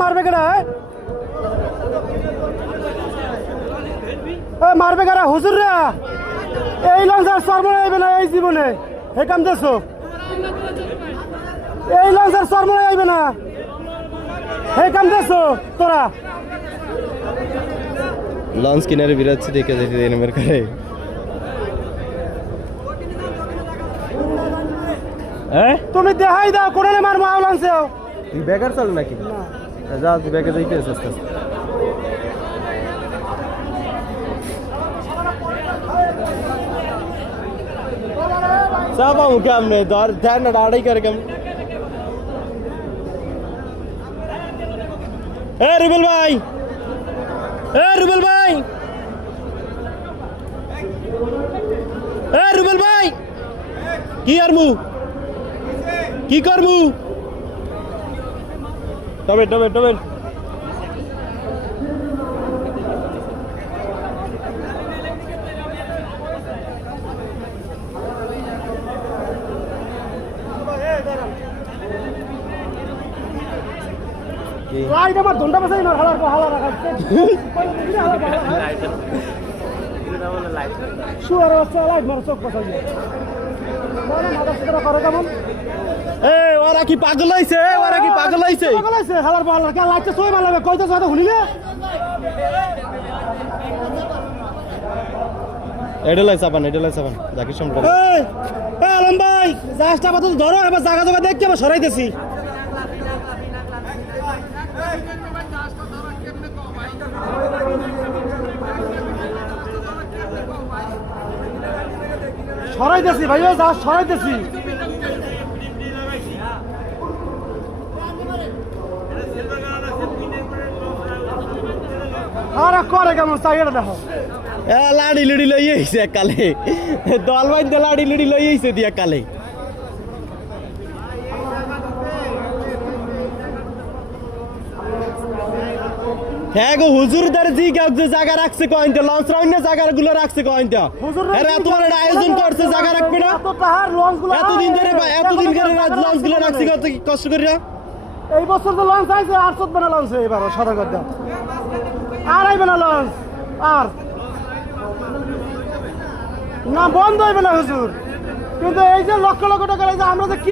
মারবে কেডা মারবে কেডা হুজুর রে এই লঞ্চার সর্বনে আইবে না এই জীবনে হে কাম দেছো এই লঞ্চার সর্বনে আইবে না হে কাম দেছো তোরা লঞ্চ কিনারে বিরাচ্ছি দেখে যেতে দিন আমার করে তুমি দেখাই দাও কোরআনে মারবো লঞ্চেও তুই বেকার চল নাকি যা তুই বেকার যাইতে আস্তে আস্তে साहब क्या हमने दौर ध्यान ना डाढ़ी करके ए रुबल भाई की करमु की करमु टमेट टमेट टमेट লাইট আমার ধন্ডা বসাই না হালার হালা রাখাচ্ছে শুয়ার আছে লাইট মার চোখ বসাই মানে মাথা সিধা করে কেমন এ ওরা কি পাগল হইছে পাগল হইছে হালার হালা কে লাইটটা সই মারবে কইতে কথা শুনিলে এডলাই সাবান জাকির সম্পর্ক এই আলম ভাই জাহাজটা আপাতত ধরো এবার জায়গা জায়গা দেখতে আবার সরাইতেছি সরাইতেছি ভাইও জাহাজ সরাইতেছি আর করে কেমন চাইটা দেখো লাড়ি লুড়ি লই আইছে কালে দল বাইন তো লাড়ি লুড়ি লই আইছে দিয়া কালে হ্যাঁ গো হুজুরদের জি গাও যে জায়গা রাখছে কয়টা লঞ্চ রাউন্ডে জায়গাগুলো রাখছে কয়টা এরা তোমার আয়োজন করছে জায়গা রাখবে না এতদিন ধরে লঞ্চগুলো রাখছে কত কষ্ট করে এই বছর তো লঞ্চ আইছে আর চোদ্দ না লঞ্চ এবার সাদা কথা আর আইবে না লঞ্চ আর না বন্ধ হইবে না হুজুর কিন্তু এই যে লক্ষ লক্ষ টাকা এই যে আমরা যে